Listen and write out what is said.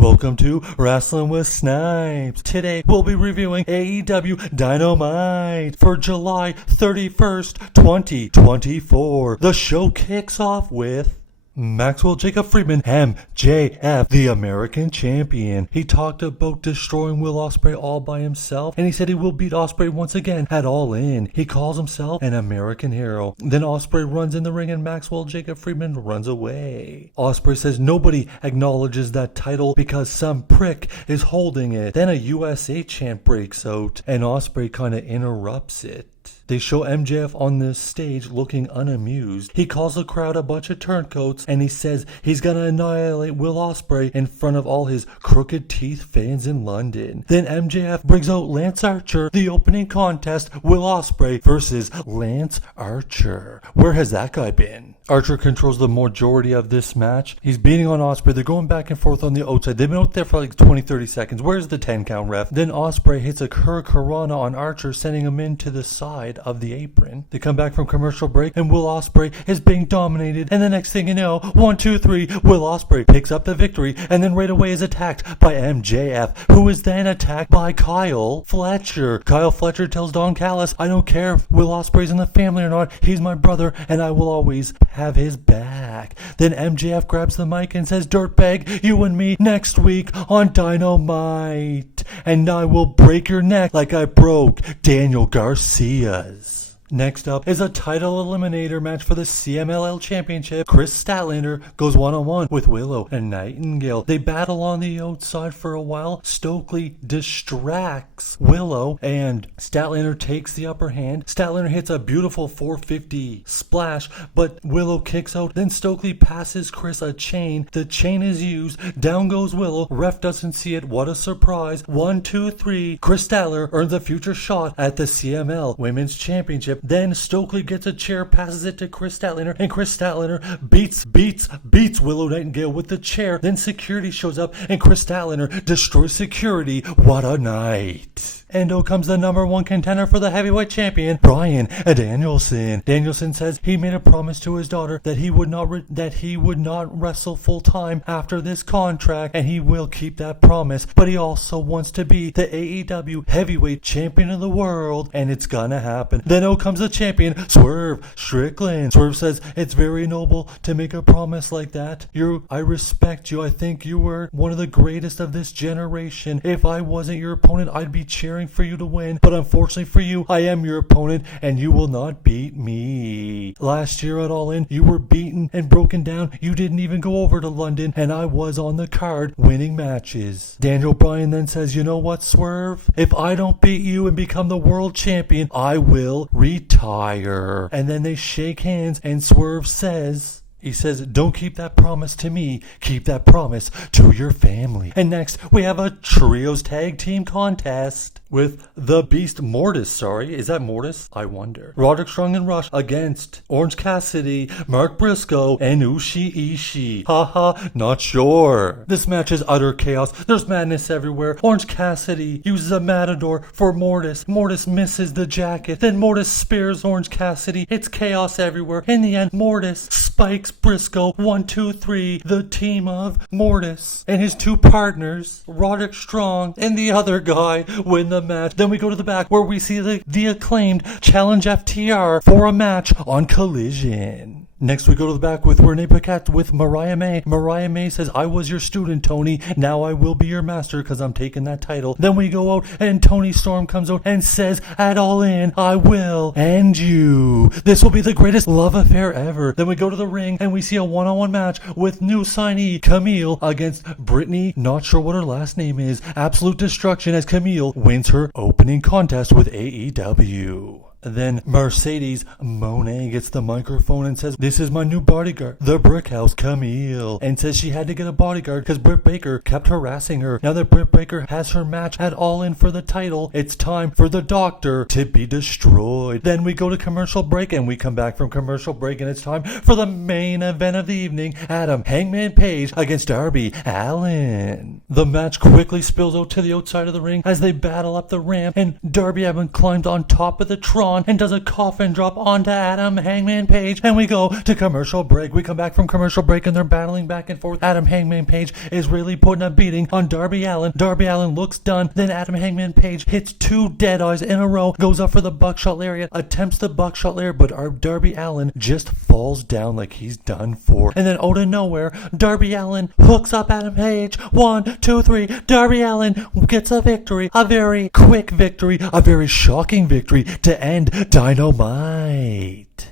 Welcome to Wrestling with Snipes. Today we'll be reviewing AEW Dynamite for July 31st, 2024. The show kicks off with Maxwell Jacob Friedman, MJF, the American Champion. He talked about destroying Will Osprey all by himself, and he said he will beat Osprey once again at All In. He calls himself an American hero. Then Osprey runs in the ring and Maxwell Jacob Friedman runs away. Osprey says nobody acknowledges that title because some prick is holding it. Then a USA chant breaks out, and Osprey kinda interrupts it. They show MJF on this stage looking unamused. He calls the crowd a bunch of turncoats and he says he's gonna annihilate Will Osprey in front of all his crooked teeth fans in London. Then MJF brings out Lance Archer, the opening contest, Will Osprey versus Lance Archer. Where has that guy been? Archer controls the majority of this match. He's beating on Osprey. They're going back and forth on the outside. They've been out there for like 20-30 seconds. Where's the 10 count ref? Then Osprey hits a Hurricanrana on Archer, sending him into the side of the apron. They come back from commercial break and Will Osprey is being dominated. And the next thing you know, 1, 2, 3, Will Osprey picks up the victory and then right away is attacked by MJF, who is then attacked by Kyle Fletcher. Kyle Fletcher tells Don Callis, I don't care if Will Osprey's in the family or not. He's my brother and I will always have his back. Then MJF grabs the mic and says, Dirtbag, you and me next week on Dynamite. And I will break your neck like I broke Daniel Garcia's. Next up is a title eliminator match for the CMLL Championship. Chris Statlander goes one-on-one with Willow and Nightingale. They battle on the outside for a while. Stokely distracts Willow and Statlander takes the upper hand. Statlander hits a beautiful 450 splash, but Willow kicks out. Then Stokely passes Chris a chain. The chain is used. Down goes Willow. Ref doesn't see it. What a surprise. 1, 2, 3. Chris Statlander earns a future shot at the CML Women's Championship. Then Stokely gets a chair, passes it to Chris Statlander, and Chris Statlander beats Willow Nightingale with the chair. Then security shows up, and Chris Statlander destroys security. What a night. And out comes the number one contender for the heavyweight champion, Bryan Danielson. Danielson says he made a promise to his daughter that he would not wrestle full time after this contract, and he will keep that promise. But he also wants to be the AEW heavyweight champion of the world, and it's gonna happen. Then out comes the champion, Swerve Strickland. Swerve says it's very noble to make a promise like that. I respect you. I think you were one of the greatest of this generation. If I wasn't your opponent, I'd be cheering for you to win, but unfortunately for you, I am your opponent and you will not beat me. Last year at All In, you were beaten and broken down. You didn't even go over to London and I was on the card winning matches. Daniel Bryan then says, you know what, Swerve? If I don't beat you and become the world champion, I will retire. And then they shake hands and Swerve says, don't keep that promise to me, keep that promise to your family. And next, we have a trios tag team contest with the Beast Mortis, is that Mortis? I wonder. Roderick Strong and Rush against Orange Cassidy, Mark Briscoe, and Ishii. Haha, not sure. This match is utter chaos. There's madness everywhere. Orange Cassidy uses a matador for Mortis. Mortis misses the jacket. Then Mortis spears Orange Cassidy. It's chaos everywhere. In the end, Mortis spikes Briscoe. 1, 2, 3. The team of Mortis and his two partners, Roderick Strong and the other guy, win the match. Then we go to the back where we see the Acclaimed challenge FTR for a match on Collision. Next we go to the back with Rene Pat with Mariah May. Mariah May says, I was your student, Tony. Now I will be your master because I'm taking that title. Then we go out and Tony Storm comes out and says, at All In, I will end you. This will be the greatest love affair ever. Then we go to the ring and we see a one-on-one match with new signee Camille against Brittany, not sure what her last name is. Absolute destruction as Camille wins her opening contest with AEW. Then Mercedes Moné gets the microphone and says, this is my new bodyguard, the Brick House Camille, and says she had to get a bodyguard because Britt Baker kept harassing her. Now that Britt Baker has her match at All In for the title, it's time for the Doctor to be destroyed. Then we go to commercial break and we come back from commercial break and it's time for the main event of the evening, Adam Hangman Page against Darby Allin. The match quickly spills out to the outside of the ring as they battle up the ramp and Darby having climbed on top of the trunk on and does a coffin drop onto Adam Hangman Page, and we go to commercial break. We come back from commercial break and they're battling back and forth. Adam Hangman Page is really putting a beating on Darby Allin. Darby Allin looks done. Then Adam Hangman Page hits 2 dead eyes in a row, goes up for the buckshot lariat, attempts the buckshot lariat, but our Darby Allin just falls down like he's done for. And then out of nowhere, Darby Allin hooks up Adam Page. 1, 2, 3. Darby Allin gets a victory. A very quick victory. A very shocking victory to end Dynamite.